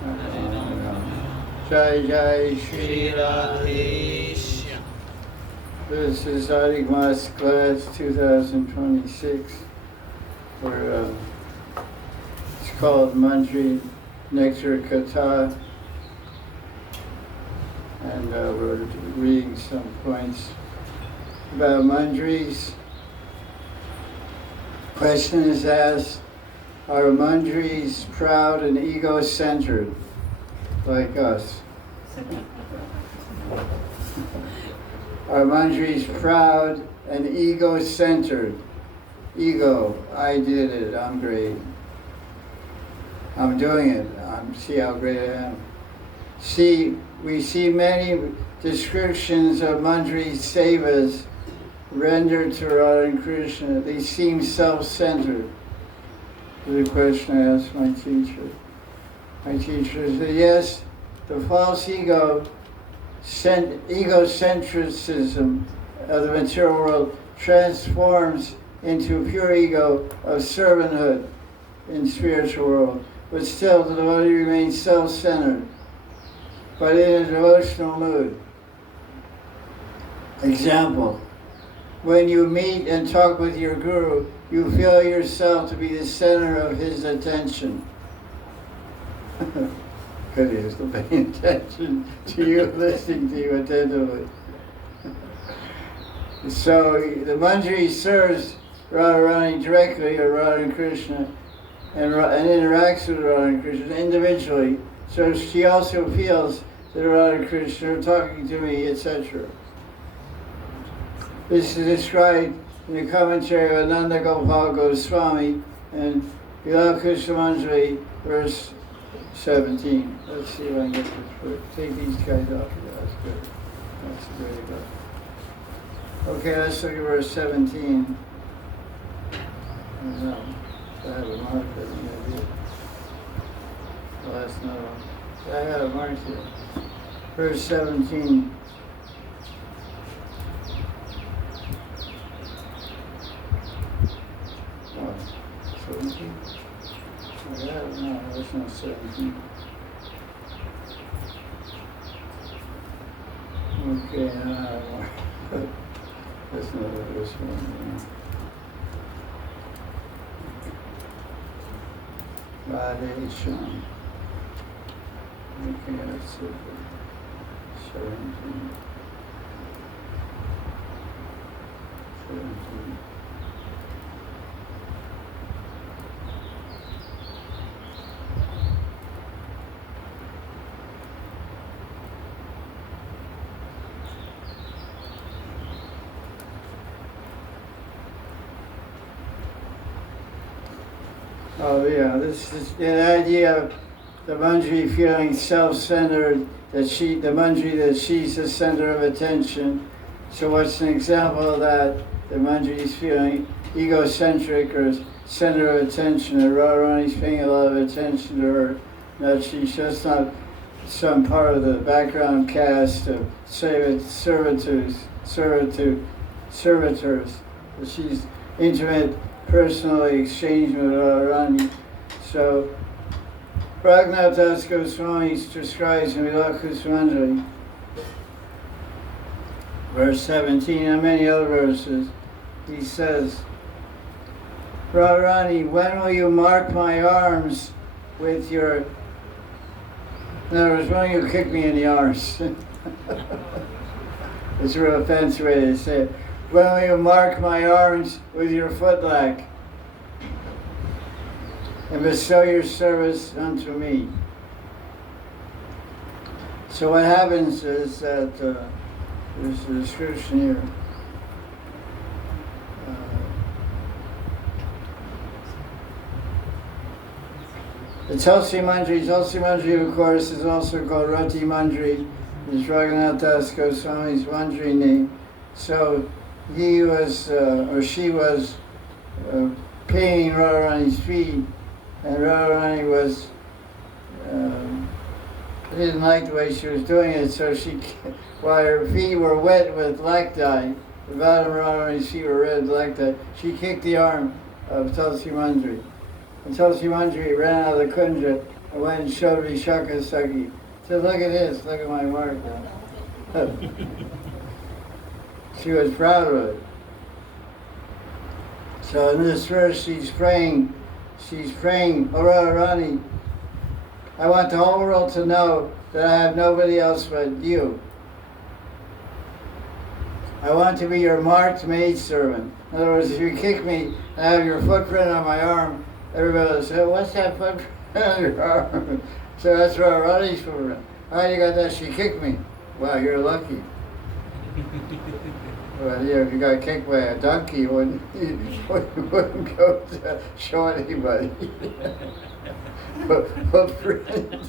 Jai Jai Shri Radhe. This is Adhik Mas class 2026. It's called Manjari Nectar Katha, and we're reading some points about manjaris. Question is asked, are manjaris proud and ego-centered like us? Are manjaris proud and ego-centered? Ego, I did it, I'm great. I'm doing it, see how great I am. We see many descriptions of manjari sevas rendered to Radha and Krishna. They seem self-centered. The question I asked my teacher. My teacher said, yes, the false egocentrism of the material world transforms into pure ego of servanthood in spiritual world. But still, the devotee remains self-centered, but in a devotional mood. Example, when you meet and talk with your guru, you feel yourself to be the center of his attention. Because he's paying attention to you, listening to you attentively. So the manjari serves Radharani directly, or Radha and Krishna, and interacts with Radha and Krishna individually. So she also feels that Radha and Krishna are talking to me, etc. This is described in the commentary of Ananda Gopal Goswami and Lila Krishna Manjari, verse 17. Let's see if I can get this first. Take these guys off. Yeah, that's good. That's very good. Okay, let's look at verse 17. I have a mark that I'm going to do. Well, that's not one. I have a mark here. Verse 17. Oh, 17? No, that's not 17. Okay, that's not this one. Radharani. Okay, that's it. 17. 17. Oh yeah, this is the idea of the manjari feeling self-centered, the manjari that she's the center of attention. So what's an example of that? The manjari is feeling egocentric or center of attention, and Radharani's paying a lot of attention to her. That she's just not some part of the background cast of servitors. That she's intimate, personally exchanged with Radharani. So Raghunath Das Goswami describes in Lila Krishna Manjari, verse 17 and many other verses. He says, Radharani, when will you mark my arms with your... In other words, when will you kick me in the arms? It's a real fancy way to say it. When will you mark my arms with your footlack and bestow your service unto me? So what happens is that there's a description here. The Tulsi Manjari, of course, is also called Rati Manjari. It's Raghunath Das Goswami's Manjari name. So he was, or she was, painting Radharani's feet, and Radharani was, didn't like the way she was doing it, so she, while her feet were wet with lacti, the bottom of Radharani's feet were red with lacti, she kicked the arm of Tulsi Manjari. And Tulsi Manjari ran out of the kunja I went and showed Vishaka Sakhi. Said, look at this, look at my mark. She was proud of it. So in this verse she's praying, oh Radharani, I want the whole world to know that I have nobody else but you. I want to be your marked maidservant. In other words, if you kick me and I have your footprint on my arm, everybody will say, what's that footprint on your arm? So that's Radharani's footprint. How you got that? She kicked me. Wow, you're lucky. Well, yeah, if you got kicked by a donkey, you wouldn't go to show anybody. Footprint.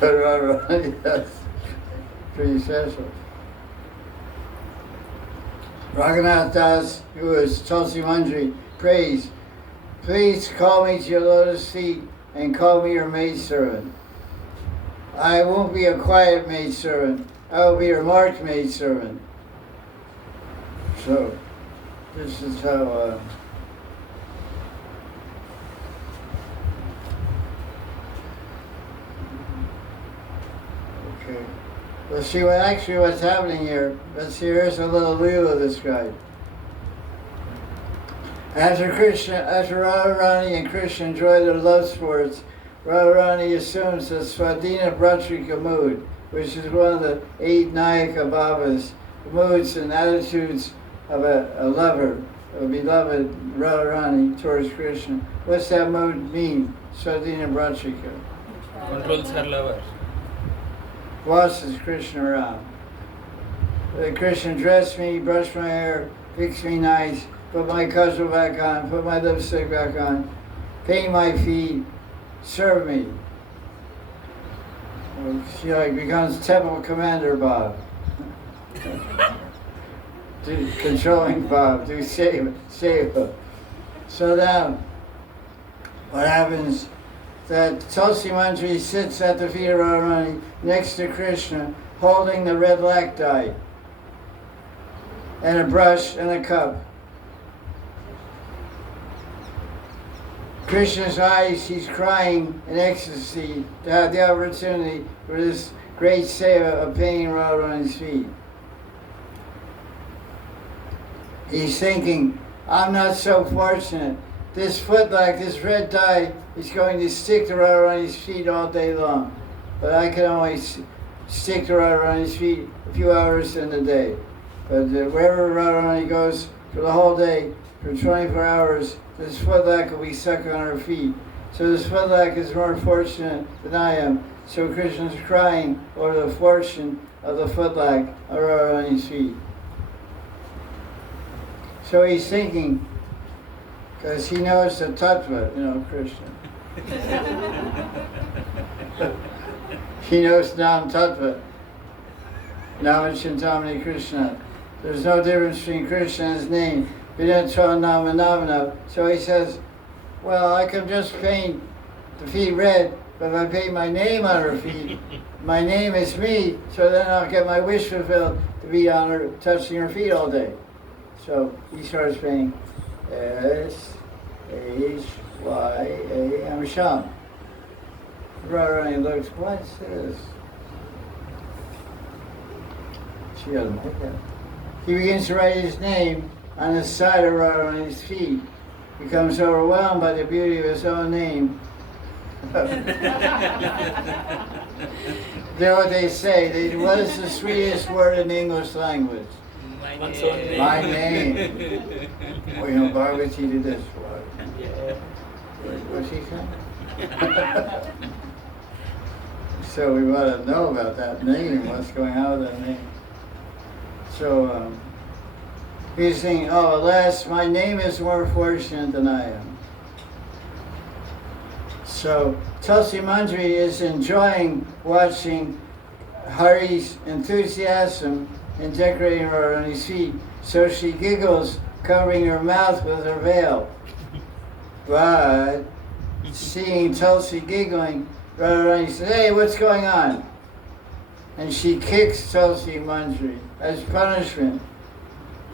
But Radharani, that's pretty special. Raghunath Das, who is Tulsi Manjari, prays, please call me to your lotus feet and call me your maidservant. I won't be a quiet maidservant. I will be your marked maidservant. So, this is how... okay. Let's see what's happening here. Let's see, here's a little Leela described. After Radharani and Krishna enjoy their love sports, Radharani assumes the Swadhina Bratrika mood, which is one of the 8 Nayaka Bhavas, moods and attitudes of a lover, a beloved Radharani towards Krishna. What's that mood mean? Swadhina Bratrika. Controls her lover. Bosses Krishna around. Krishna dress me, brush my hair, fix me nice, put my kajal back on, put my lipstick back on, paint my feet, serve me. She becomes temple commander Bob. Controlling Bob, do save. So now, what happens? That Tulsi Manjari sits at the feet of Radharani next to Krishna, holding the red lactite, and a brush and a cup. Krishna's eyes, he's crying in ecstasy to have the opportunity for this great seva of painting Radharani's feet. He's thinking, I'm not so fortunate. This footlock, this red dye, is going to stick to Radharani's feet all day long. But I can only stick to Radharani's feet a few hours in the day. But wherever Radharani goes for the whole day, for 24 hours, this footlock will be stuck on her feet. So this footlock is more fortunate than I am. So Krishna's crying over the fortune of the footlock of Radharani's feet. So he's thinking, because he knows the tattva, Krishna. He knows Nam Tattva, Nama Chintamani Krishna. There's no difference between Krishna and his name. Vinatra Nama Namana. So he says, well, I can just paint the feet red, but if I paint my name on her feet, my name is me, so then I'll get my wish fulfilled to be on her, touching her feet all day. So he starts painting S-H-Y-A, I'm Sham. Radharani looks, what's this? She doesn't like that. He begins to write his name on the side of Radharani's feet. He becomes overwhelmed by the beauty of his own name. You know what they say? What is the sweetest word in the English language? My name. Well, Babaji did this word. What's he saying? So we want to know about that name, what's going on with that name. So he's saying, oh, alas, my name is more fortunate than I am. So Tulsi Manjari is enjoying watching Hari's enthusiasm in decorating Radharani's feet. So she giggles, covering her mouth with her veil. But seeing Tulsi giggling, Radharani says, hey, what's going on? And she kicks Tulsi Manjari as punishment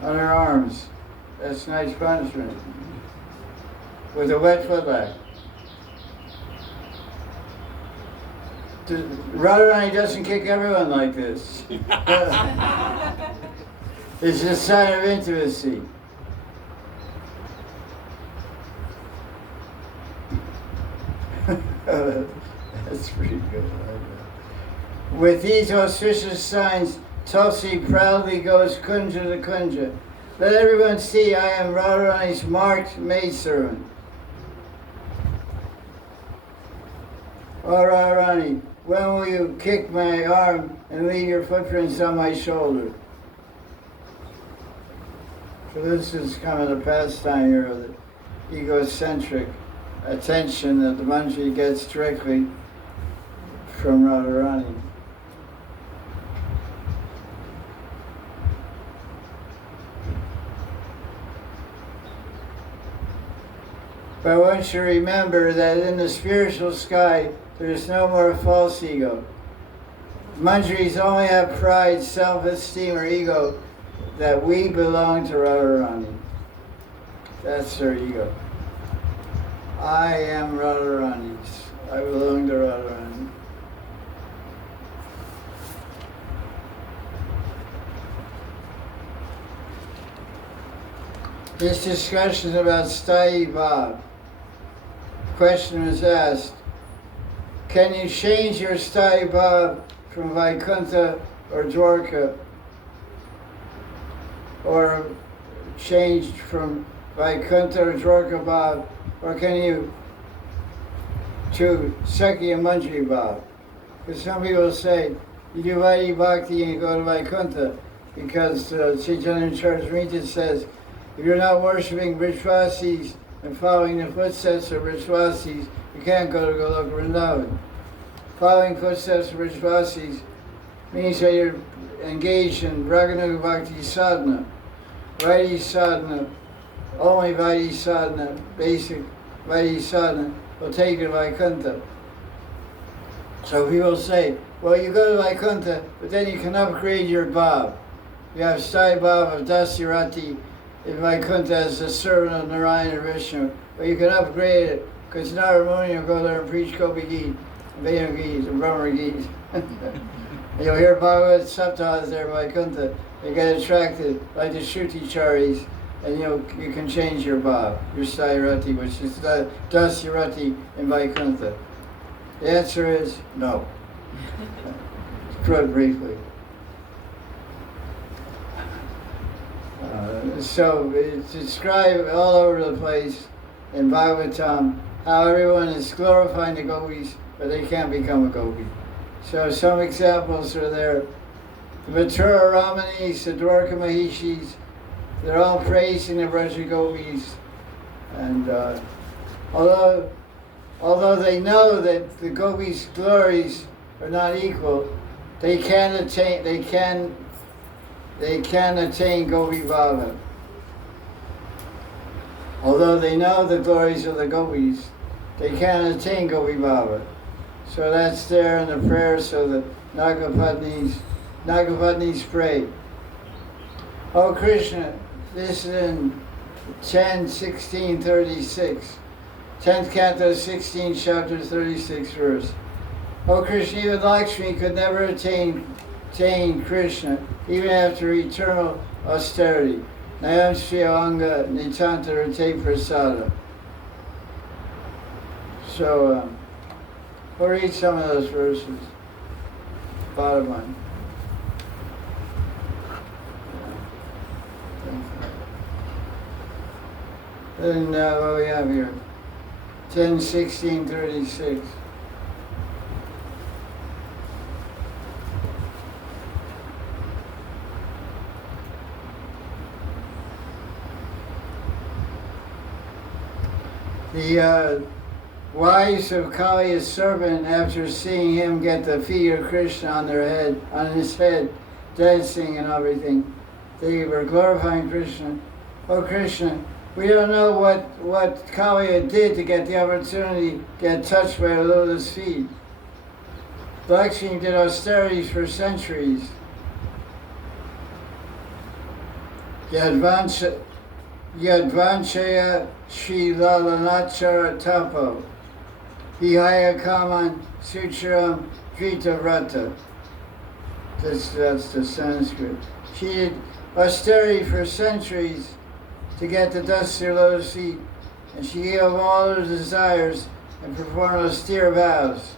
on her arms. That's nice punishment. With a wet footlock. Radharani doesn't kick everyone like this. It's a sign of intimacy. That's pretty good. With these auspicious signs, Tulsi proudly goes kunja to kunja. Let everyone see I am Radharani's marked maidservant. Oh Radharani, when will you kick my arm and leave your footprints on my shoulder? So this is kind of the pastime here of the egocentric attention that the manjari gets directly from Radharani. But one should remember that in the spiritual sky, there is no more false ego. Manjaris only have pride, self-esteem, or ego that we belong to Radharani. That's their ego. I am Radharani's. I belong to Radharani. This discussion is about Sthayi Bhav. Question was asked, can you change your Sthayi Bhav from Vaikuntha or Dwarka, or changed from Vaikuntha or Dwarka Bhav, or can you to Sakya Manjari Bhav? Because some people say, you do Vaidhi Bhakti and you go to Vaikuntha, because Chaitanya Charitamrita says, if you're not worshipping Vrishvasis and following the footsteps of Vrishvasis, you can't go to Goloka Vrindavan. Following footsteps of Vrishvasis means that you're engaged in Raganuga Bhakti sadhana, Vaidhi sadhana, only Vaidhi sadhana, basic Vaidhi sadhana will take you to Vaikuntha. So people say, well, you go to Vaikuntha, but then you can upgrade your bhav. You have Sthayi Bhav of Dasi Rati in Vaikuntha as the servant of Narayana Vishnu, but you can upgrade it because Narayana Muni will go there and preach Gopi Geet, Venu Geet, and Brahma Geet. You'll hear Bhagavad Saptas there in Vaikuntha. You get attracted like the Shruti-charis, and you can change your bhav, your Sthayi Rati, which is Dasi Rati in Vaikuntha. The answer is no. Put briefly. So it's described all over the place in Bhagavatam how everyone is glorifying the gopis, but they can't become a gopi. So some examples are there. The Mathura Ramanis, the Dwarka Mahishis, they're all praising the Braja gopis. And although they know that the gopis' glories are not equal, they can attain Gopi Bhava. Although they know the glories of the gopis, they can't attain Gopi Bhava. So that's there in the prayer, so the Nagapatnis pray. Oh Krishna, this is in 10:16:36. 10th canto, 16th chapter, 36th verse. Oh Krishna, even Lakshmi could never attain Krishna, even after eternal austerity. Nayam Shriyanga Nitanta Rate Prasada. So, we'll read some of those verses. Bottom line. Then what we have here? 10:16:36. The wives of Kali's servant, after seeing him get the feet of Krishna on his head, dancing and everything, they were glorifying Krishna. Oh Krishna, we don't know what Kali did to get the opportunity to get touched by the lotus feet. Lakshmi did austerities for centuries. Yadvanchaya Shri Lalanachara Tapo. Vihaya Kaman Sucharam Drita Vrata. That's the Sanskrit. She did austerity for centuries to get the dust of her lotus feet, and she gave up all her desires and performed austere vows,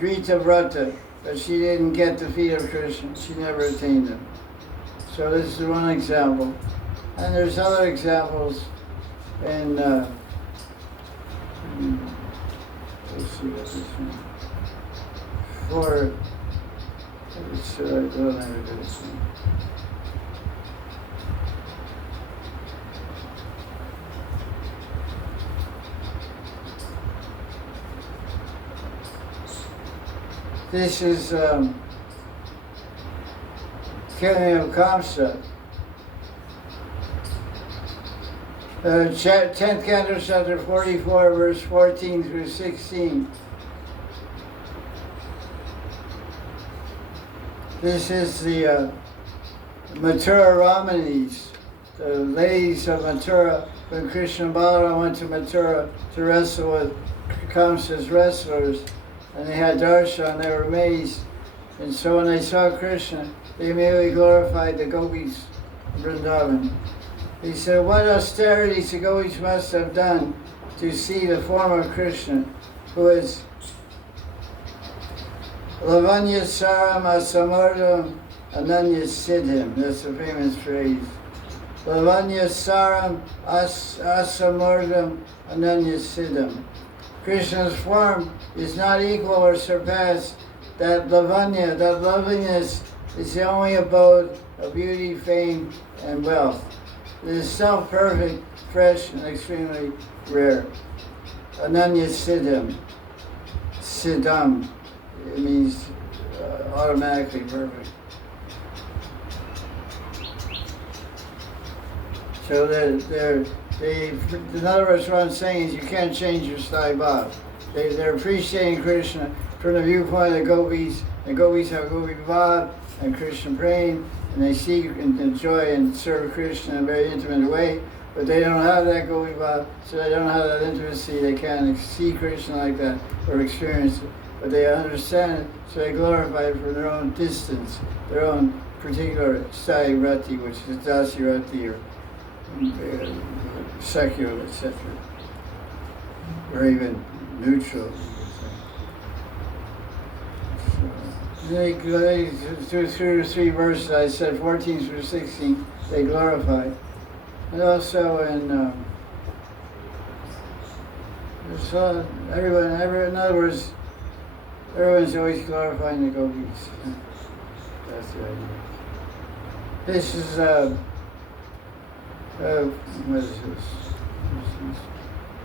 Drita Vrata, but she didn't get the feet of Krishna. She never attained them. So this is one example. And there's other examples in, let's see what this one, for, I don't have this one. This is killing of Kamsa. 10th canto, chapter 44, verse 14 through 16. This is the Mathura Ramanis, the ladies of Mathura. When Krishna and Balaram went to Mathura to wrestle with Kamsa's wrestlers, and they had darshan, they were amazed. And so when they saw Krishna, they immediately glorified the gopis of Vrindavan. He said, what austerities the gopis must have done to see the form of Krishna, who is Lavanya Saram Asamardam Ananya Siddhim. That's a famous phrase. Lavanya Saram Asamardam Ananya Siddhim. Krishna's form is not equal or surpassed. That lavanya, that loveliness, is the only abode of beauty, fame, and wealth. It is self-perfect, fresh, and extremely rare. Ananya Siddham. Siddham. It means automatically perfect. So in other words, what I'm saying is you can't change your Sthayi Bhav. They're appreciating Krishna from the viewpoint of the gopis. The gopis have Gopi Bhav and Krishna praying, and they see and enjoy and serve Krishna in a very intimate way, but they don't have that Gopi Bhav, so they don't have that intimacy. They can't see Krishna like that or experience it, but they understand it, so they glorify it from their own distance, their own particular Sthayi Rati, which is Dasi Rati or secular, etc. Or even neutral. They through 3 verses, I said 14 through 16, they glorify. And also in in other words, everyone's always glorifying the gopis. That's the idea. This is what is this?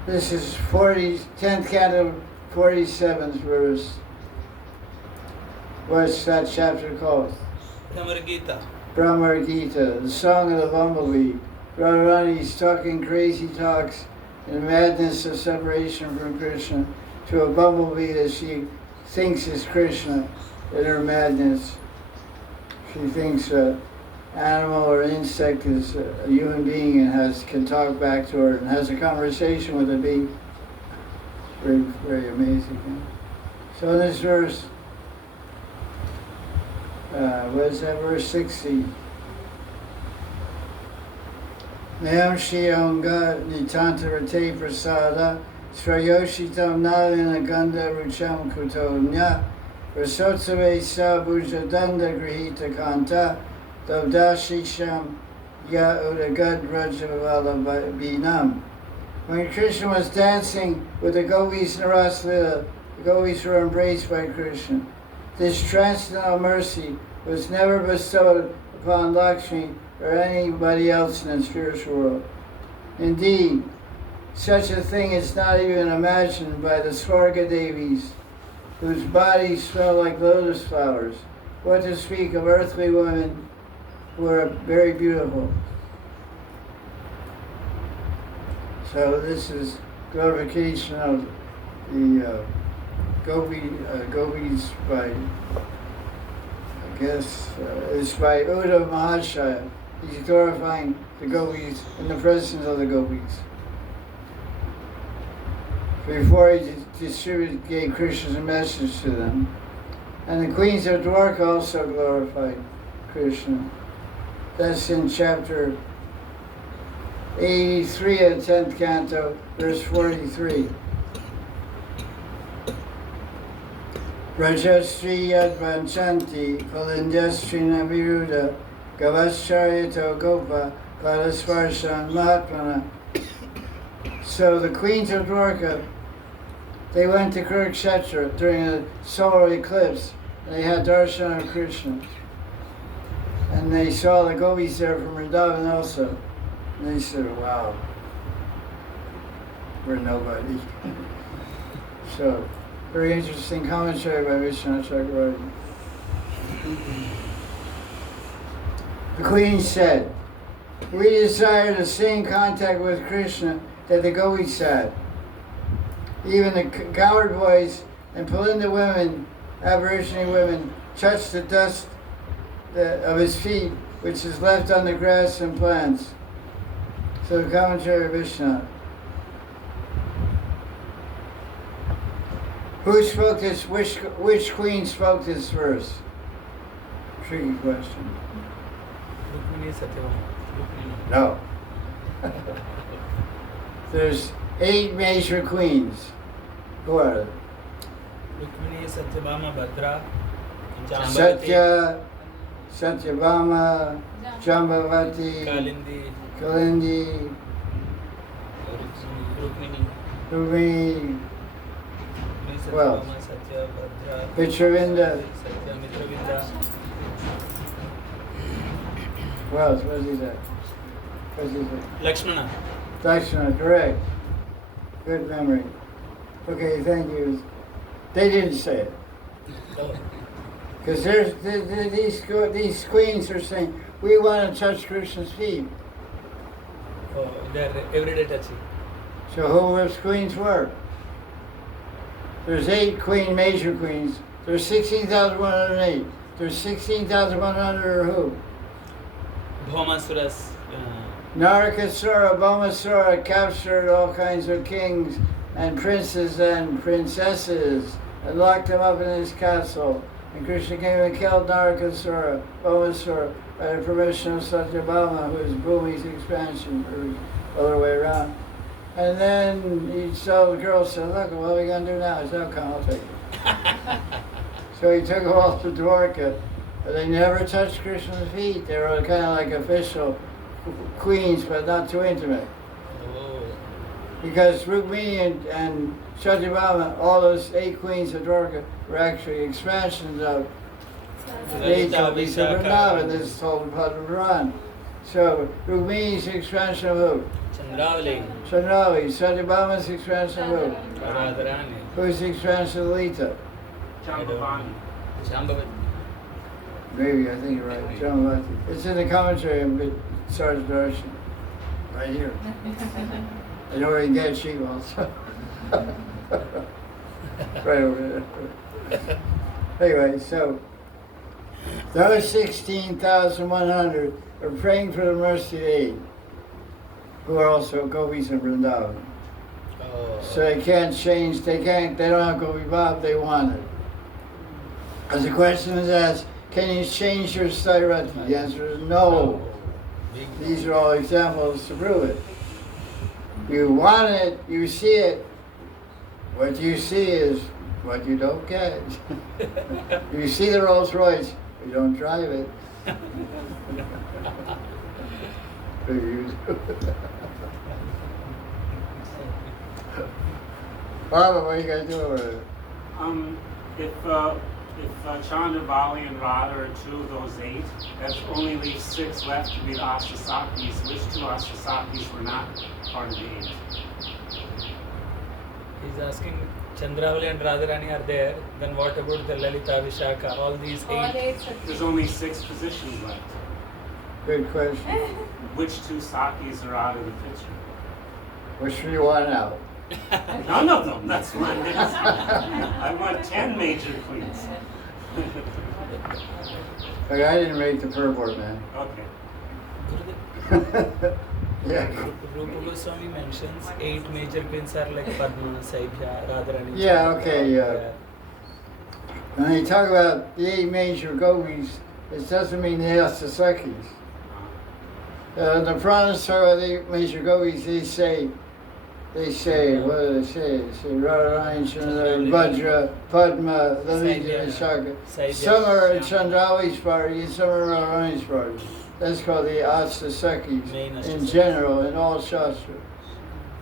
This is 10th canto, 47th verse. What's that chapter called? Brahmar Gita. Brahmar Gita, the song of the bumblebee. Radharani is talking crazy talks in the madness of separation from Krishna to a bumblebee that she thinks is Krishna in her madness. She thinks animal or insect is a human being and can talk back to her and has a conversation with a bee. Very, very amazing. So in this verse, what is that, verse 60? Nayam Shiyonga Nitanta Rate Prasada Srayoshitam Nalina Ganda Rucham Kutonya Rasotsave Sabuja Danda Grihita Kanta Davdashisham Ya Udagad Rajavala Binam. When Krishna was dancing with the gopis in the Rasa Lila, the gopis were embraced by Krishna. This transcendental mercy was never bestowed upon Lakshmi or anybody else in the spiritual world. Indeed, such a thing is not even imagined by the Swarga Devis, whose bodies smell like lotus flowers. What to speak of earthly women who are very beautiful. So this is glorification of the gopis by, I guess, it's by Uddhava Mahashaya. He's glorifying the gopis in the presence of the gopis. Before he gave Krishna's message to them. And the queens of Dwarka also glorified Krishna. That's in chapter 83 of the 10th canto, verse 43. Rajastri Yadvanchanti Kalindastri Naviruda Gavascharyato Gopa Padasvarshan Mahatmana. So the queens of Dwarka, they went to Kurukshetra during a solar eclipse. They had darshan of Krishna. And they saw the gopis there from Vrindavan also. And they said, wow, we're nobody. So, very interesting commentary by Vishwanath Chakravarti. The queen said, we desire the same contact with Krishna that the gopis had. Even the coward boys and Palinda women, Aborigine women, touched the dust of his feet, which is left on the grass and plants. So the commentary of Vishnu. Who spoke this? Which queen spoke this verse? Tricky question. Rukmini Satyabhama. No. There's 8 major queens. Who are they? Rukmini, Satyabhama, Bhadra, Jambavati, Satya, Satyabhama, Jambavati, Kalindi, Kalindi, Rukmini, Rumi, Well, Satyabhama, Satya, Bhadra, Mitravinda. Satya, Mitravinda, What else? What is that? What is it? Lakshmana. Lakshmana, correct. Good memory. Okay, thank you. They didn't say it. Oh. Because these queens are saying, we want to touch Krishna's feet. Oh, they're everyday touching. So who those queens were? There's 8 major queens. There's 16,108. There's 16,100 or who? Bhaumasuras. Narakasura, Bhaumasura captured all kinds of kings and princes and princesses and locked them up in his castle. And Krishna came and killed Narakasura, Bhaumasura, by the permission of Satyabhama, who is Bhumi's expansion, or the other way around. And then he saw the girl said, look, what are we going to do now? He said, okay, I'll take it. So he took them all to Dwarka. But they never touched Krishna's feet. They were kind of like official queens, but not too intimate. Oh. Because Rukmini and Satyabhama, all those 8 queens of Dwarka, were actually expansions of the 8 gopis of Vrindavan. This is told in Padma. So Rukmini's expansion of who? Chandravali. Chandravali. Satyabhama's expansion of who? Radharani. Who's the expansion of Lita? Jambavati. Maybe, I think you're right. Jambavati. It's in the commentary in Sarj Darshan. Right here. I know where you can get sheep also. Right over there. Anyway, so those 16,100 are praying for the mercy aid, who are also gopis in Vrindavan. Oh. So they can't change, they don't have Gopi Bhav, they want it. As the question is asked, can you change your Sthayi Rati? The answer is no. These are all examples to prove it. You want it, you see it. What you see is what you don't get. You see the Rolls Royce, you don't drive it. You do. Barbara, what are you going to do over there? If Chandravali and Radha are 2 of those 8, that only leaves 6 left to be the Astasakis. Which 2 Astasakis were not part of the 8? He's asking Chandravali and Radharani are there, then what about the Lalita, Vishaka, all these 8? There's only 6 positions left. Good question. Which 2 Sakis are out of the picture? Which do you want out? None of them, that's what it is. I want 10 major queens. Okay, I didn't rate the purport, man. Okay. Yeah. Rupa Goswami mentions 8 major queens are like Padma, Saibhya, Radharani. Yeah, okay, yeah. When they talk about the 8 major gopis, it doesn't mean the Astasakis. The Puranas talk about the 8 major gopis, they say, what do they say? They say Radharani, Chandravali, Vajra, Padma, Lalita, Vishaka. Some are in Chandravali's party and some are in Radharani's party. That's called the Astasakis in general, in all Shastra.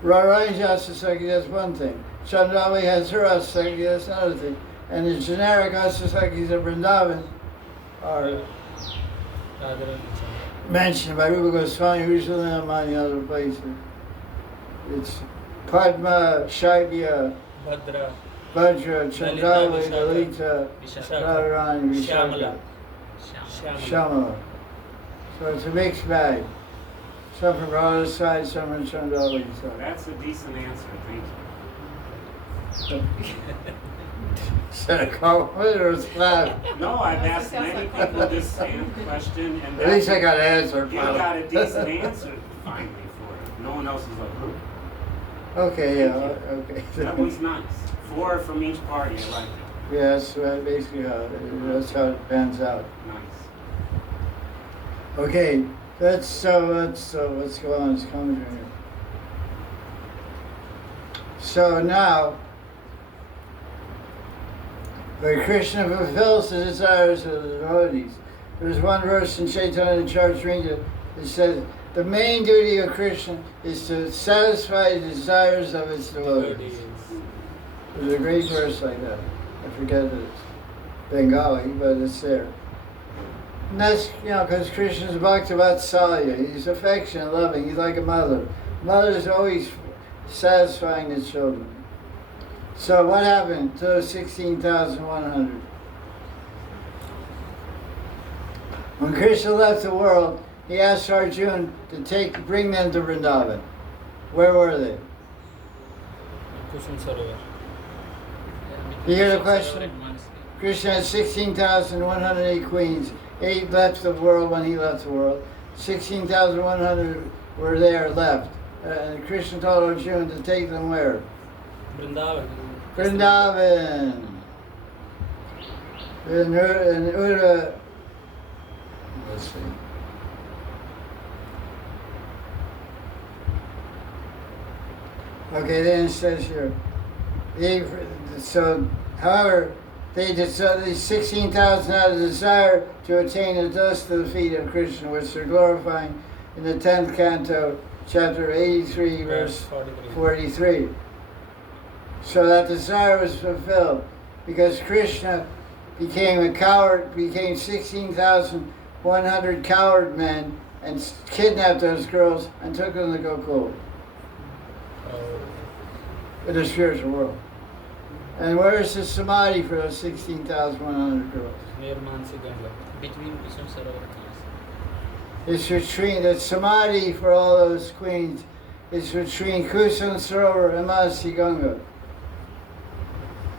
Radharani's Astasaki, that's one thing. Chandravali has her Astasaki, that's another thing. And the generic Astasakis of Vrindavan are mentioned by Rupa Goswami, usually not many other places. It's Padma, Shaibya, Vajra, Chandravali, Lalita, Radharani, Vishaka, Shamala. So it's a mixed bag. Some from Radha's side, some from Chandravali's side. That's a decent answer, thank you. Should I call it or slap? No, I've asked many people this same question, and At least I got an answer. you got a decent answer finally for it. No one else was like, "Who?" Okay, yeah, okay. That was nice. 4 from each party, I like it. Yeah, that's basically that's how it pans out. Nice. Okay, let's go on. Let's come here. So now, where Krishna fulfills the desires of the devotees. There's one verse in Chaitanya Charitamrita that says, the main duty of Krishna is to satisfy the desires of his devotees. There's a great verse like that. I forget it. It's Bengali, but it's there. And that's, because Krishna's Bhaktavatsalya. He's affectionate, loving. He's like a mother. Mother is always satisfying the children. So what happened to those 16,100? When Krishna left the world, he asked Arjuna to bring them to Vrindavan. Where were they? Kusum Sarovar. You hear the question? Krishna had 16,108 queens. 8 left the world when he left the world. 16,100 were there left. And Krishna told Arjuna to take them where? Vrindavan. Vrindavan. In Ura. Let's see. Okay, then it says here. However, these 16,000 had a desire to attain the dust of the feet of Krishna, which they're glorifying in the 10th canto, chapter 83, verse 43. So that desire was fulfilled because Krishna became 16,100 coward men and kidnapped those girls and took them to Gopal. In the spiritual world. And where is the samadhi for those 16,100 girls? Near Mansi Ganga. Between Kusum Sarovar. It's between, the samadhi for all those queens is between Kusum Sarovar and Mansi Ganga.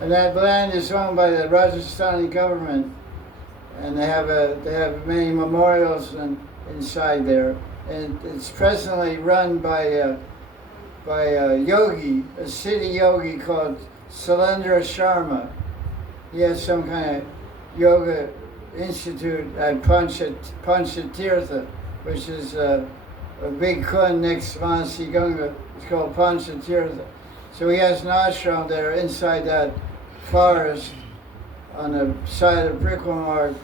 And that land is owned by the Rajasthani government. And they have many memorials inside there. And it's presently run by a yogi, a city yogi called Salendra Sharma. He has some kind of yoga institute at Panchatirtha, which is a big kund next to Mansi Ganga. It's called Panchatirtha. So he has an ashram there inside that forest on the side of Bricklemark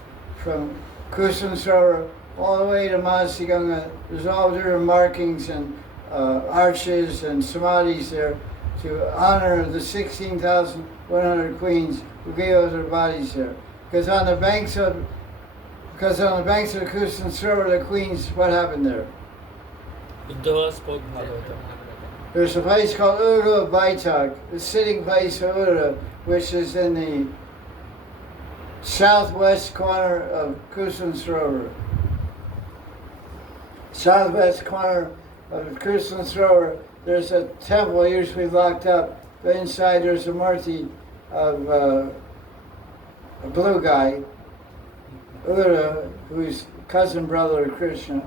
from Kusum Sarovar all the way to Mansi Ganga. There's all different markings and arches and samadhis there to honor the 16,100 queens who gave up their bodies there. Because on the banks of Kusum Sarovar, the queens, what happened there? Uddhava spoke Bhagavatam. There's a place called Ura Baitak, the sitting place of Ura, which is in the southwest corner of Kusum Sarovar. Southwest corner of Kusum Sarovar, there's a temple usually locked up, but inside there's a murti of a blue guy, Ura, who's cousin brother of Krishna,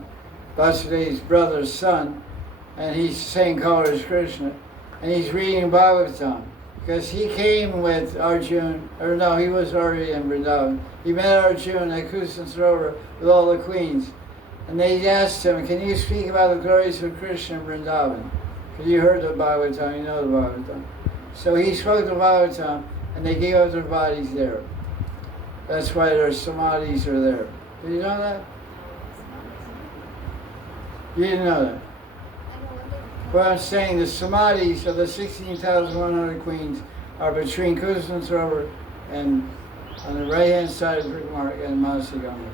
Vasudev's brother's son, and he's the same color as Krishna, and he's reading Bhagavatam. Because he came with Arjuna, or no, he was already in Vrindavan. He met Arjuna at Kusan Sarovar with all the queens. And they asked him, can you speak about the glories of Krishna in Vrindavan? Because you heard the Bhagavatam, you know the Bhagavatam. So he spoke the Bhagavatam, and they gave up their bodies there. That's why their samadhis are there. Did you know that? You didn't know that? Well, I'm saying the samadhis of the 16,100 queens are between Kusan Sarovar and on the right-hand side of Brickmark and Masiganga.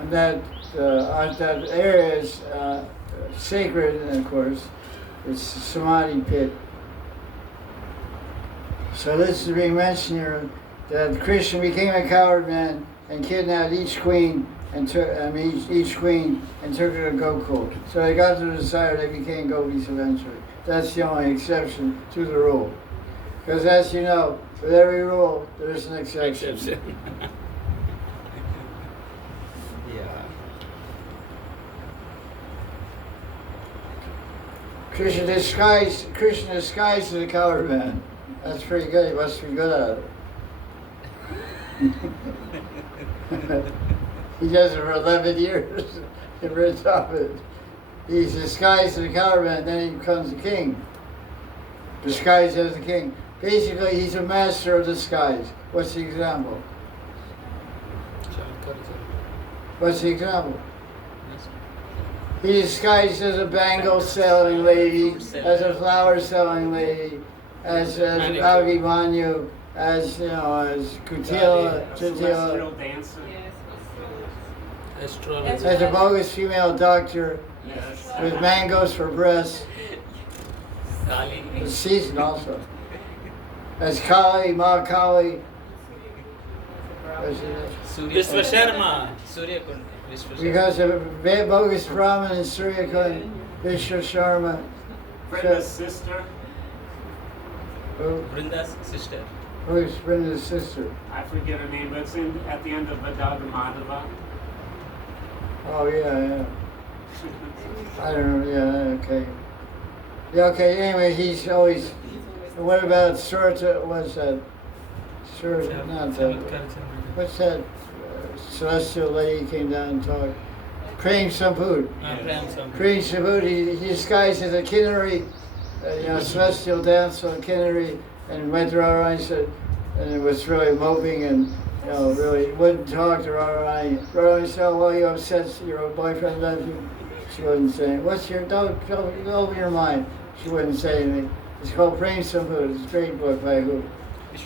And that area is sacred, and of course, it's the samadhi pit. So this is being mentioned here, that Krishna became a coward man and kidnapped each queen and took each queen and took her to Gokul. So they got their desire, they became gopis eventually. That's the only exception to the rule. Because as you know, with every rule, there's an exception. Yeah. Krishna disguised as a coward man. That's pretty good. He must be good at it. He does it for 11 years in Vrindavan. He's disguised as a coward man, then he becomes a king. Disguised as a king. Basically, he's a master of disguise. What's the example? What's the example? He disguised as a bangle selling lady, as a flower selling lady, as Abhimanyu, as as Kutila, Celestial dancer. Astrology. as a bogus female doctor Yes. with mangoes for breasts. Kali. The season also. As Kali, Ma Kali. Vishwasharma. Because of a bogus Brahmin in Suryakund, Vishwa Sharma. Brenda's sister. Brinda's sister. Who's Brenda's sister? I forget her name, but it's at the end of Vadada Madhava. Oh, yeah. I don't know, yeah, okay. Yeah, okay, anyway, he's always... What about Surta, what's that? Surta, not that. What's that celestial lady came down and talked? Prem Samput. Prem Samput, he disguised as a Kinnari, celestial dance on Kinnari, and went to Radharani and said, and was really moping and really wouldn't talk to Radharani. Radharani said, oh, well, you upset your boyfriend left you. She wouldn't say, don't open your mind. She wouldn't say anything. It's called Prem Samput. It's a great book by who?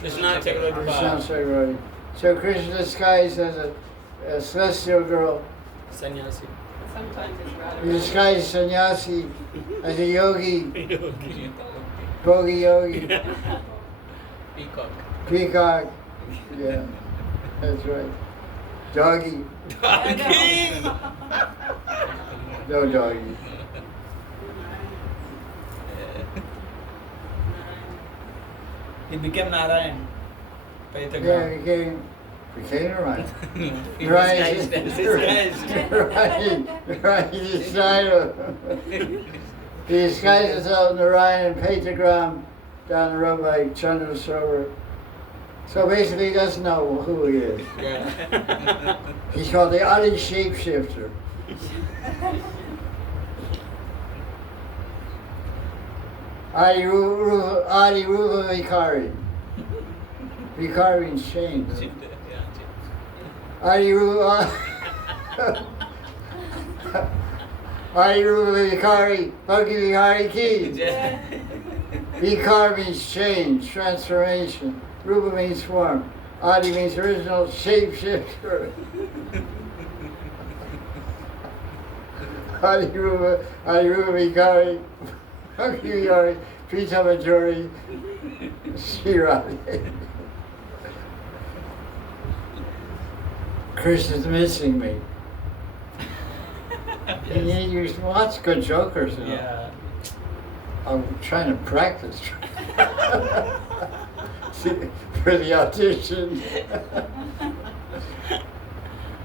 Krishna Chakravarti. So Krishna disguised as a celestial girl. Sannyasi. Sometimes it's rather. He disguised as sannyasi, as a yogi, bogi yogi, Peacock. peacock. Yeah, that's right. Doggy. No doggy. He became Narayan. Yeah, became Narayan. Right, he disguised himself Narayan in Petagram down the road by Chandra Sarovar. So basically he doesn't know who he is. Yeah. He's called the Adi Shapeshifter. Adi Rupa Vikari. Vikari means change. Adi Rupa Vikari, Bhakti Vikari Ki. Vikar means change, transformation. Rupa means form. Adi means original shapeshifter. Adi Rupa Vikari, Bhakti Vikari, Pritamajori, Shirati. Krishna's missing me. And you lots of good jokers. Yeah. I'm trying to practice for the audition.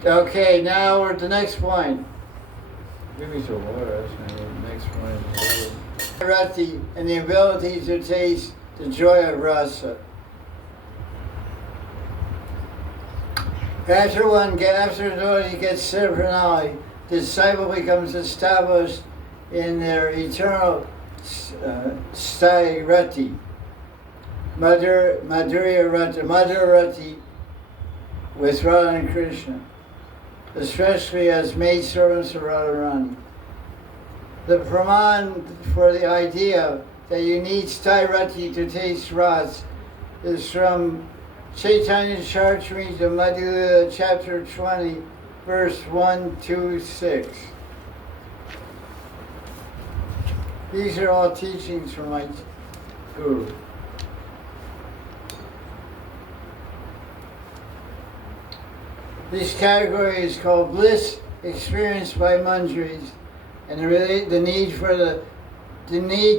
Okay, now we're at the next point. Maybe some water, that's maybe next one is water. Rati, and the ability to taste the joy of rasa. After the devotee gets Siddha, the disciple becomes established in their eternal Sthayi Rati, Madhurya Rati with Radha and Krishna, especially as maid servants of Radharani. The praman for the idea that you need Sthayi Rati to taste ras is from Chaitanya Charitamrita Madhya chapter 20, verse 1-6. These are all teachings from my guru. This category is called bliss experienced by manjaris, and the need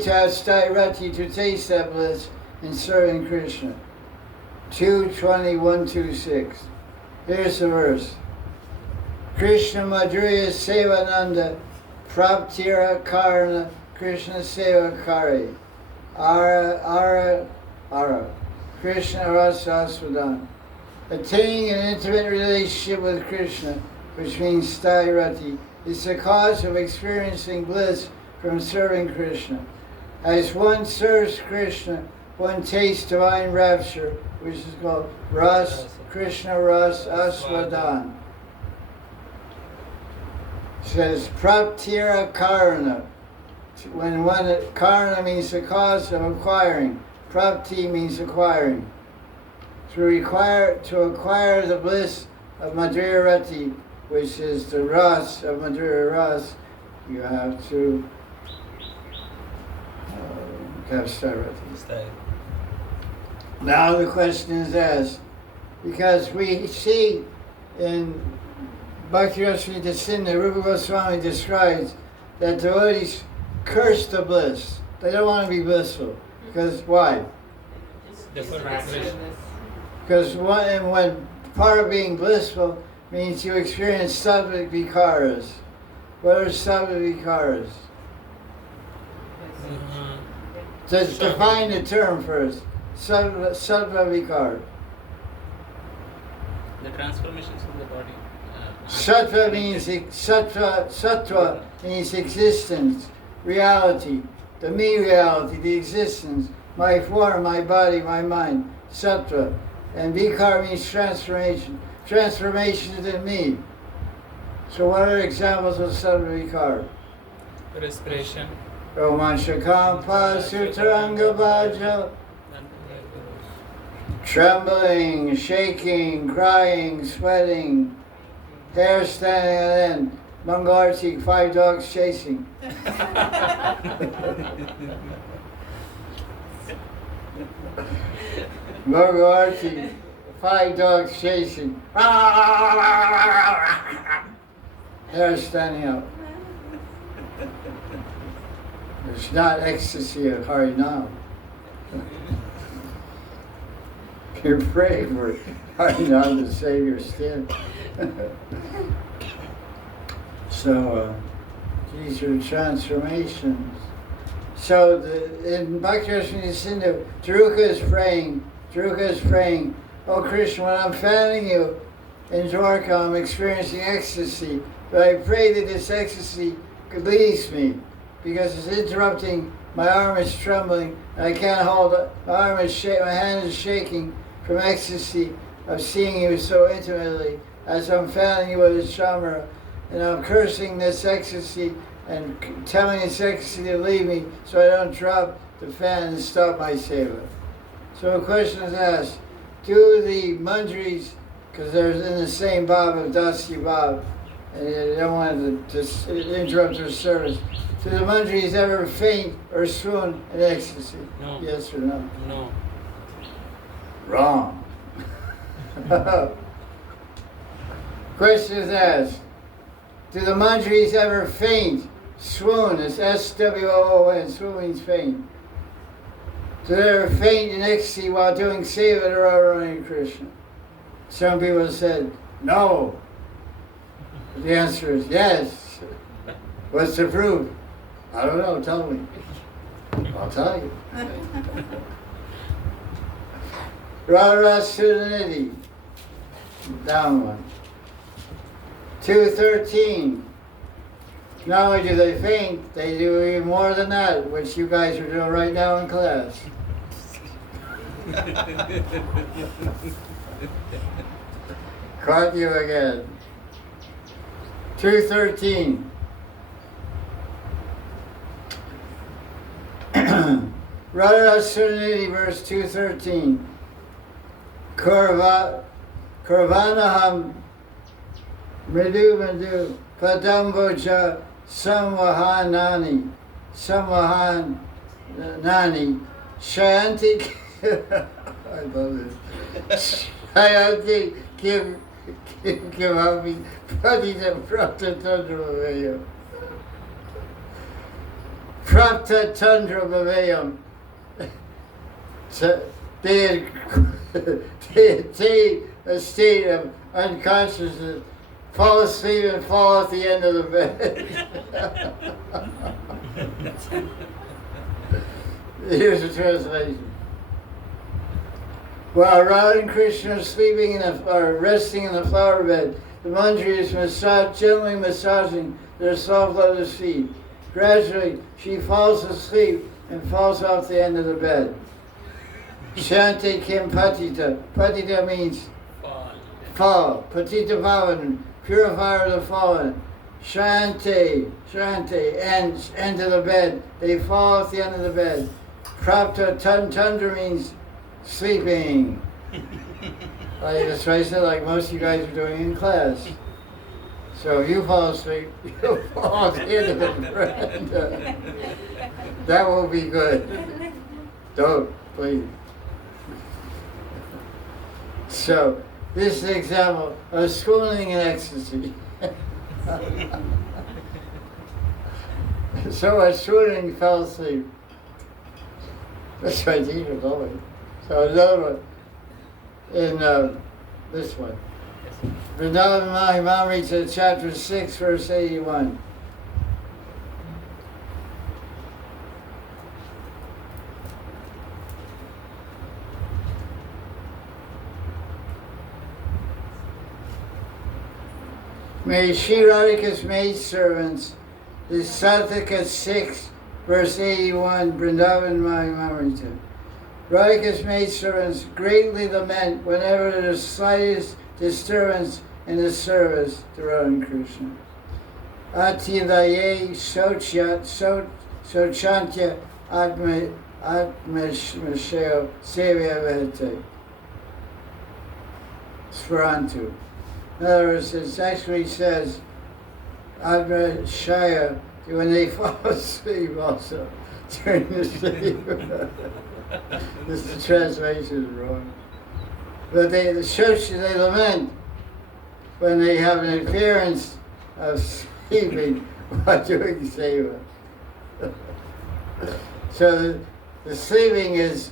to have Sthayi Rati to taste that bliss in serving Krishna. 2:21-6. Here's the verse. Krishna Madhurya Sevananda Praptira Karna Krishna Seva Kari Ara Krishna Rasa Aswadan. Attaining an intimate relationship with Krishna, which means Sthayi Rati, is the cause of experiencing bliss from serving Krishna. As one serves Krishna, one tastes divine rapture, which is called Ras, Krishna Ras Aswadan. It says Praptira Karana. When Karana means the cause of acquiring, Prapti means acquiring. To acquire the bliss of Madhurya Rati, which is the Ras of Madhurya Ras, you have to have Sthayi Rati. Now the question is asked, because we see in Bhakti Rasamrita Sindhu, Rupa Goswami describes that devotees curse the bliss. They don't want to be blissful. Because why? Because when part of being blissful means you experience sattvic vikaras. What are sattvic vikaras? Just define the term first. Sattva vikar. The transformations in the body. Sattva means sattva means existence, reality, the me reality, the existence, my form, my body, my mind. Sattva. And vikar means transformation. Transformation is in me. So what are examples of sattva vikar? Respiration. Romanchakampa Sutaranga Bhaja. Trembling, shaking, crying, sweating, hair standing on end, Mangalarti, 5 dogs chasing. Mangalarti, 5 dogs chasing. Hair standing up. It's not ecstasy of Harinam. You're praying for Harinam to save your skin. So these are transformations. So in Bhakti Rasamrita Sindhu, Dharuka is praying, oh Krishna, when I'm fanning you in Dwarka, I'm experiencing ecstasy. But I pray that this ecstasy leaves me, because it's interrupting, my arm is trembling, and I can't hold it. My hand is shaking from ecstasy of seeing you so intimately as I'm fanning you with a chamara, and I'm cursing this ecstasy and telling this ecstasy to leave me so I don't drop the fan and stop my seva. So the question is asked, do the manjaris, because they're in the same bhav of dasi bhav, and they don't want to interrupt their service, do the manjaris ever faint or swoon in ecstasy? No. Yes or no? No. Wrong. Question is asked, do the manjaris ever faint? Swoon is S-W-O-O-N, swoon means faint. Do they ever faint in ecstasy while doing seva to Radharani and Krishna? Some people said, no. The answer is yes. What's the proof? I don't know, tell me. I'll tell you. Radharani, down one. 213. Not only do they faint, they do even more than that, which you guys are doing right now in class. Caught you again. 213. Radharani, verse 213. Kurvanaham mridu padamboja samvahanani shayanti I love this. Shayanti give Abhi Pradita Prapta Tundra Bhavayam. Prapta Tundra Bhavayam. So they attain a state of unconsciousness, fall asleep and fall at the end of the bed. Here's the translation. While Radha and Krishna are sleeping or resting in the flower bed, the manjari is gently massaging their soft lotus feet. Gradually, she falls asleep and falls off the end of the bed. Shanti kim patita. Patita means fall. Patita bhavan, purifier of the fallen. Shanti, and enter the bed. They fall off the end of the bed. Prapta tundra means sleeping. Like the translation, like most of you guys are doing in class. So if you fall asleep, you'll fall off the end of the bed. That will be good. Don't, please. So, this is an example of swooning in ecstasy. So much swooning, he fell asleep. That's my teacher told me. So another one, in this one. Vrindavan Mahamrita, chapter 6, verse 81. May Shri Radhika's maidservants, this Satika 6, verse 81, Vrindavan Mahamrita. Radhika's maidservants greatly lament whenever there is slightest disturbance in the service to Radha and Krishna. Atilaye sochantya atmasheo sevya vehate. Svarantu. In other words, it actually says Admashaya when they fall asleep also during the sleep. This the translation is wrong. But they lament when they have an appearance of sleeping while doing seva. So the sleeping is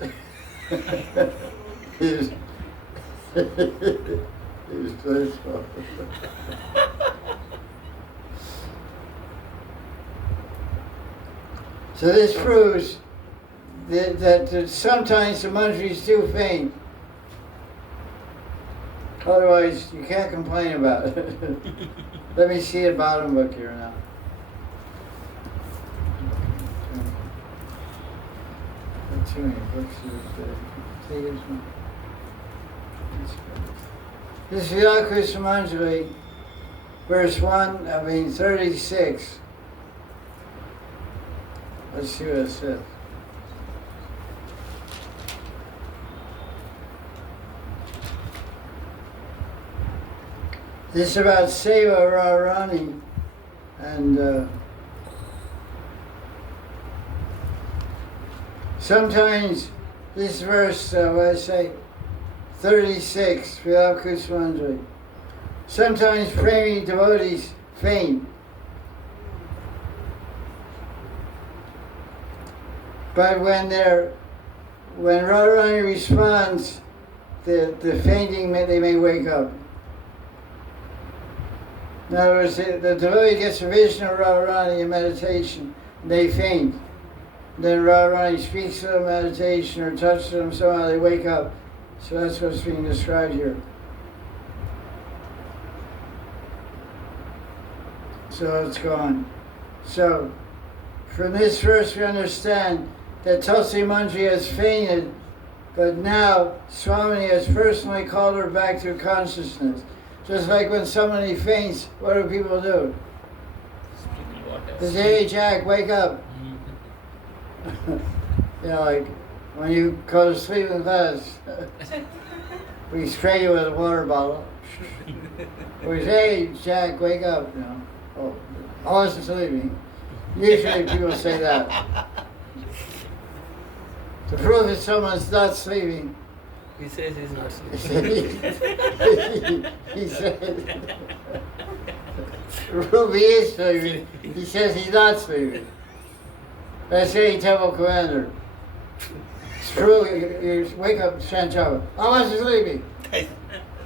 blissful. So this proves that sometimes the manjaris do faint. Otherwise, you can't complain about it. Let me see the bottom book here now. Too many books. See this one. This is Krishna Manjari, verse 36. Let's see what it says. This is about Seva Radharani, and sometimes this verse, what I say, 36, Srila Krishna Manjari. Sometimes praying devotees faint. But when Radharani responds, the fainting, they may wake up. In other words, the devotee gets a vision of Radharani in meditation, and they faint. Then Radharani speaks to them in meditation or touches them, somehow they wake up. So that's what's being described here. So let's go on. So, from this verse we understand that Tulsi Manjari has fainted, but now Swami has personally called her back to consciousness. Just like when somebody faints, what do people do? Sprinkle water. They say, hey Jack, wake up. You know, like when you go to sleep in class, we spray you with a water bottle. We say, hey Jack, wake up. You know, oh, I wasn't sleeping. Usually people say that. To prove that someone's not sleeping, He says he's not sleeping. he said, Ruby is sleeping. He says he's not sleeping. Let's say Temple Commander. Screw you, wake up, Sanchava. I wasn't sleeping.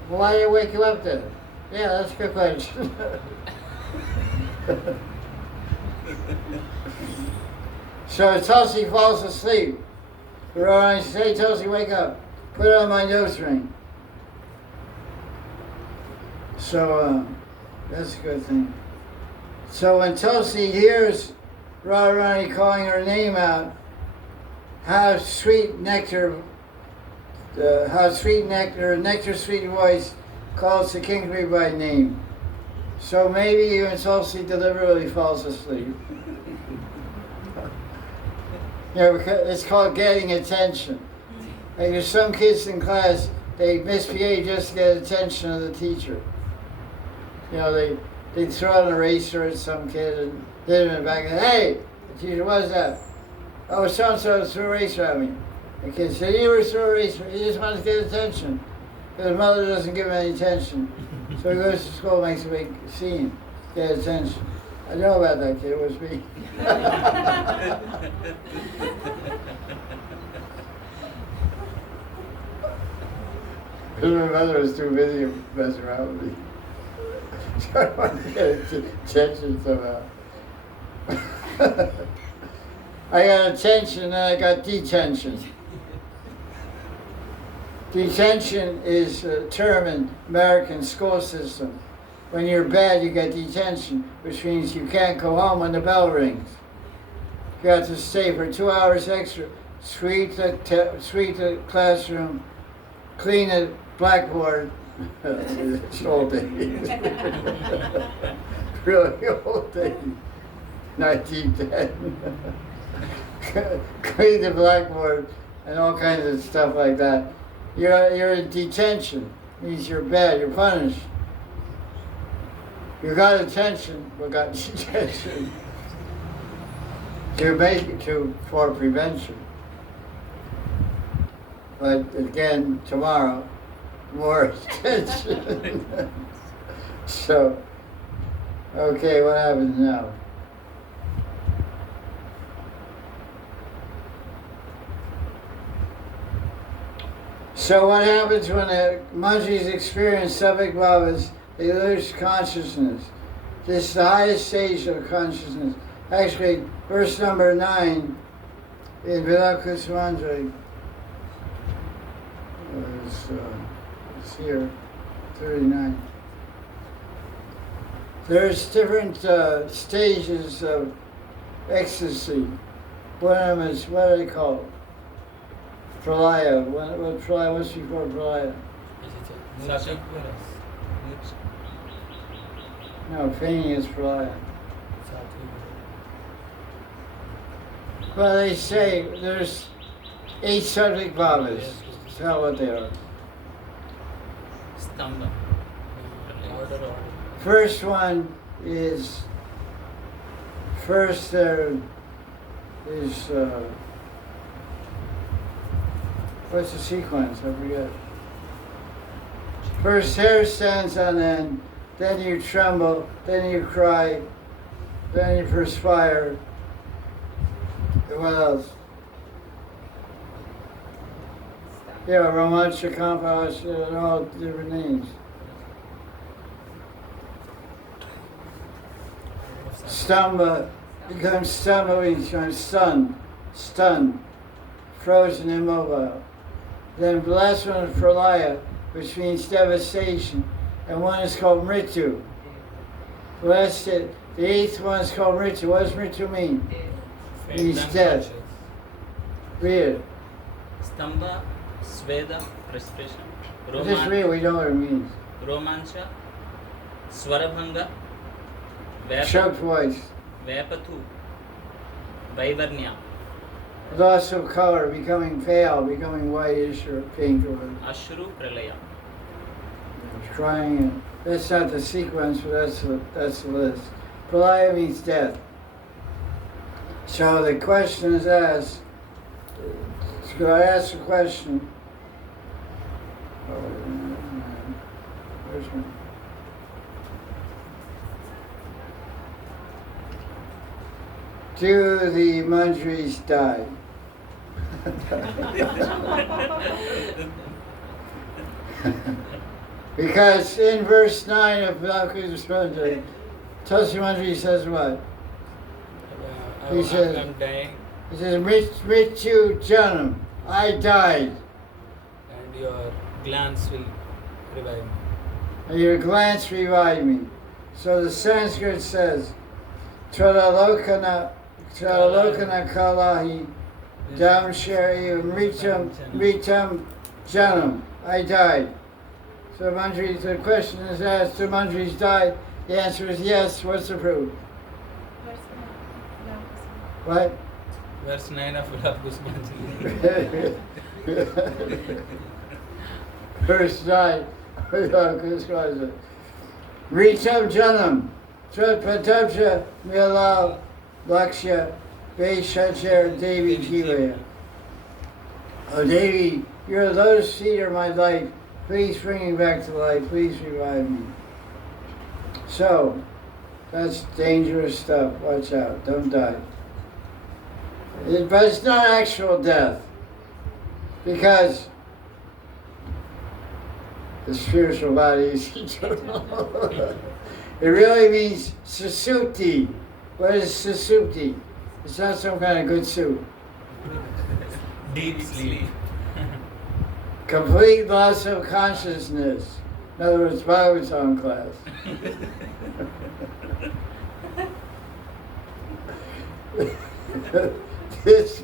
Well, why did I wake you up then? Yeah, that's a good question. So Tulsi falls asleep. I say, Tulsi, wake up. Put on my nose ring. So that's a good thing. So when Tulsi hears Radharani calling her name out, how sweet nectar, nectar sweet voice calls the kingly by name. So maybe even Tulsi deliberately falls asleep. You know, it's called getting attention. Like there's some kids in class, they misbehave just to get attention of the teacher. You know, they throw an eraser at some kid and hit him in the back and hey, teacher, what's that? Oh, so-and-so threw an eraser at me. The kid said, you ever threw an eraser? He just wants to get attention. Because his mother doesn't give him any attention. So he goes to school, makes a big scene, get attention. I know about that kid, it was me. Because my mother was too busy messing around with me. So I wanted to get attention somehow. I got attention and I got detention. Detention is a term in American school system. When you're bad, you get detention, which means you can't go home when the bell rings. You have to stay for 2 hours extra, sweep the classroom, clean the blackboard. It's old days. Really old days. 1910. Clean the blackboard and all kinds of stuff like that. You're in detention. It means you're bad, you're punished. You got attention, but got detention. To make it for prevention. But again, tomorrow, more attention. So, okay, what happens now? So what happens when the Manjaris experience Sabik Bhavas? They lose consciousness. This is the highest stage of consciousness. Actually, verse number 9 in Vilakus Manjari it's here, 39. There's different stages of ecstasy. One of them is, what do they call it? Pralaya. What's before Pralaya? No, fainting is Pralaya. Well, they say there's 8 subject bhavas. Tell what they are. Stamba. Order. First one is, there is, what's the sequence? I forget. First hair stands on end, then you tremble, then you cry, then you perspire. And what else? Yeah, Romancha, Kampash, and all different names. Stamba becomes stamba, which becomes stunned, frozen, immobile. Then the last one is pralaya, which means devastation, and one is called mritu. The eighth one is called mritu. What does mritu mean? It means death. Read it. Stamba, Sveda, respiration. Just read it, we know what it means. Romancha, Swarabhanga, Choked voice. Vepathu, Vaivarnya, Loss of color, becoming pale, becoming whitish or pink or Ashru, Pralaya. crying. That's not the sequence, but that's the list. Pralaya means death. So the question is asked, could I ask a question? Where's my... Do the manjaris die? Because in verse 9 of Bhakti's Manjari, Tulsi Manjari says what? He says, I'm dying He says, Mrityu Janam, I died. and your glance will revive me. And your glance revived me. So the Sanskrit says, Tradalokana Kalahi Dam Shari Mritam Janam, I died. So Manjari, the question is asked, do Manjaris die? The answer is yes. What's the proof? What? Verse 9 of Love Gusmanjali. Verse 9. Ritam Janam, Tratpatabsha Mila Lakshya Vaishachar Devi Jivaya. Oh Devi, your lotus feet are my life. Please bring me back to life. Please revive me. So, that's dangerous stuff. Watch out. Don't die. But it's not actual death. Because the spiritual body is eternal. It really means susuti. What is susuti? It's not some kind of good soup. Deep sleep. Complete loss of consciousness. In other words, Bhagavatam class. This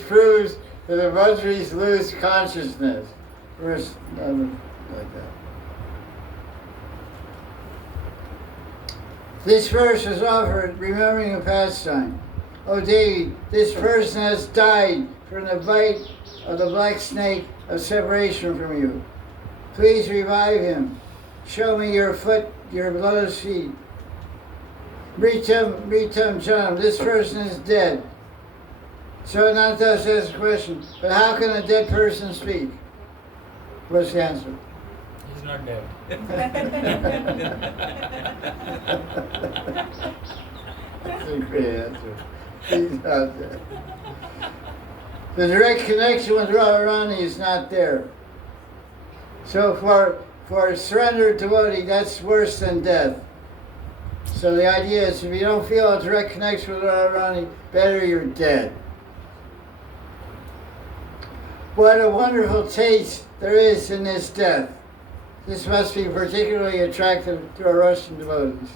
proves that the Manjaris lose consciousness. Verse like that. This verse is offered remembering a pastime. O Devi, this person has died from the bite of the black snake of separation from you. Please revive him. Show me your foot, your lotus feet. Ritam Janam, this person is dead. So Ananta says a question, but how can a dead person speak? What's the answer? He's not dead. That's a great answer. He's not dead. The direct connection with Radharani is not there. So for a surrendered devotee, that's worse than death. So the idea is if you don't feel a direct connection with Radharani, better you're dead. What a wonderful taste there is in this death. This must be particularly attractive to our Russian devotees.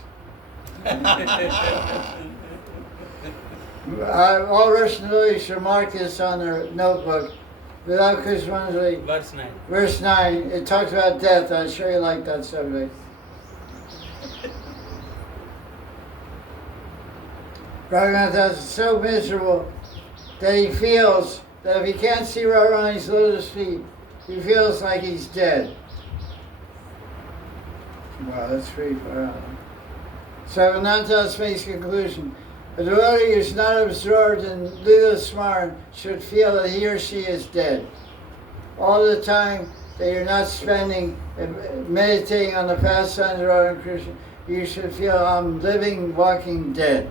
All Russian devotees should mark this on their notebook. Without Krishmanjali, Verse 9. verse 9, it talks about death. I'm sure you like that subject. Raghunath is so miserable that he feels that if he can't see Radharani's lotus feet, he feels like he's dead. Wow, that's pretty far out. So Anantas makes a conclusion. A devotee who is not absorbed in Lila Smaran should feel that he or she is dead. All the time that you're not spending meditating on the pastimes of Radha and Krishna, you should feel, I'm living, walking dead.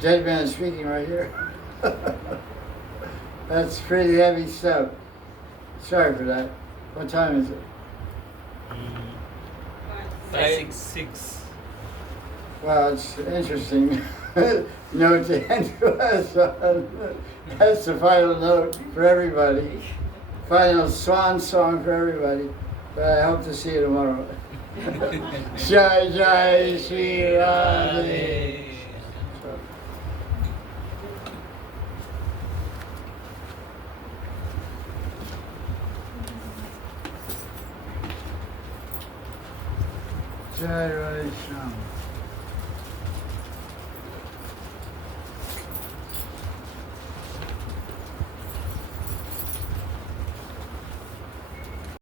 Dead man speaking right here. That's pretty heavy stuff. Sorry for that. What time is it? 5, 6. Well, it's interesting note to end us on. That's the final note for everybody. Final swan song for everybody. But I hope to see you tomorrow. Jai Jai Shri Radhe. Jai Radhe Shyam.